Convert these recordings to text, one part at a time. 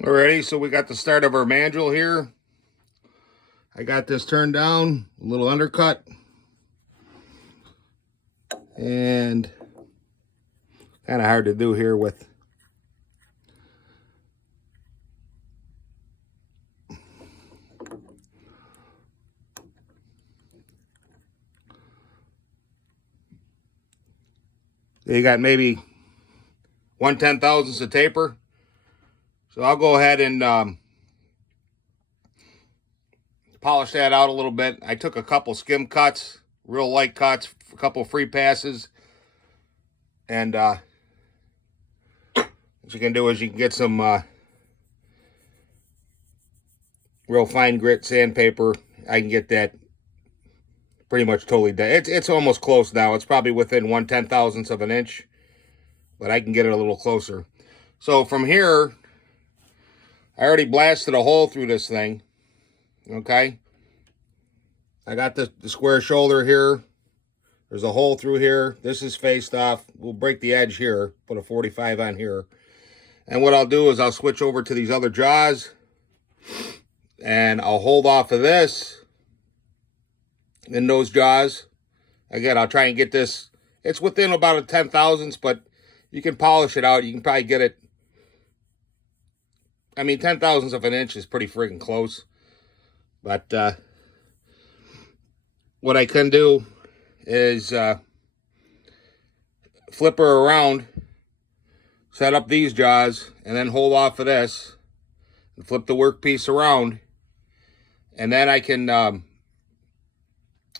Alrighty, so we got the start of our mandrel here. I got this turned down, a little undercut. And kind of hard to do here with you got maybe 1/10,000ths of taper. So I'll go ahead and polish that out a little bit. I took a couple skim cuts, real light cuts, a couple free passes. And what you can do is you can get some real fine grit sandpaper. I can get that pretty much totally done. It's almost close now. It's probably within 1/10,000th of an inch, but I can get it a little closer. So from here, I already blasted a hole through this thing. Okay, I got the square shoulder here. There's a hole through here. This is faced off. We'll break the edge here, put a 45 on here. And what I'll do is I'll switch over to these other jaws, and I'll hold off of this in those jaws. Again, I'll try and get this. It's within about a 10,000ths, but you can polish it out. You can probably get it. I mean, 10,000ths of an inch is pretty freaking close. But what I can do is flip her around, set up these jaws, and then hold off of this, and flip the workpiece around, and then I can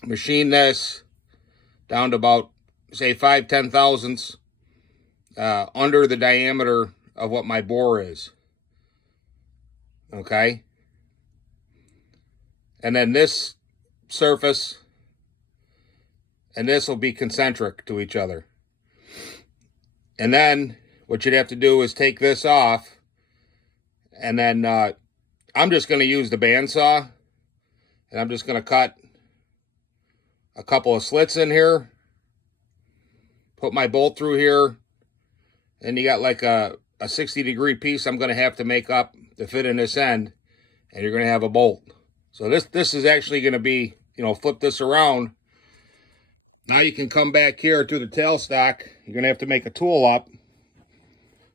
machine this down to about, say, 5/10,000ths under the diameter of what my bore is. Okay? And then this surface and this will be concentric to each other. And then what you'd have to do is take this off, and then I'm just going to use the bandsaw, and I'm just going to cut a couple of slits in here, put my bolt through here, and you got like a 60-degree piece I'm going to have to make up to fit in this end, and you're going to have a bolt. So this is actually going to be, flip this around. Now you can come back here through the tailstock. You're going to have to make a tool up,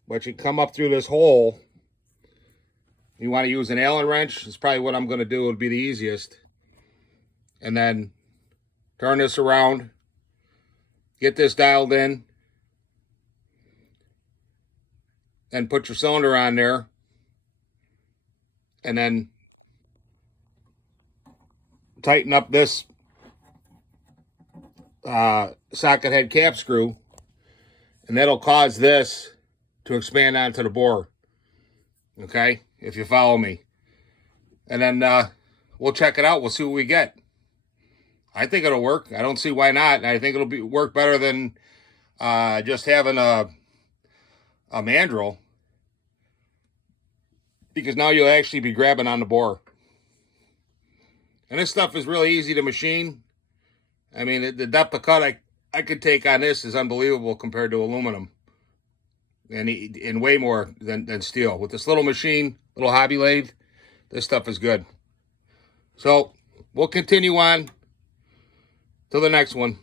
but you come up through this hole. You want to use an Allen wrench. It's probably what I'm going to do. It'll be the easiest. And then turn this around, get this dialed in, and put your cylinder on there, and then tighten up this socket head cap screw, and that'll cause this to expand onto the bore. Okay, if you follow me. And then we'll check it out. We'll see what we get. I think it'll work. I don't see why not. I think it'll work better than just having a mandrel, because now you'll actually be grabbing on the bore. And this stuff is really easy to machine. I mean, the depth of cut I could take on this is unbelievable compared to aluminum. And way more than steel. With this little machine, little hobby lathe, this stuff is good. So, we'll continue on till the next one.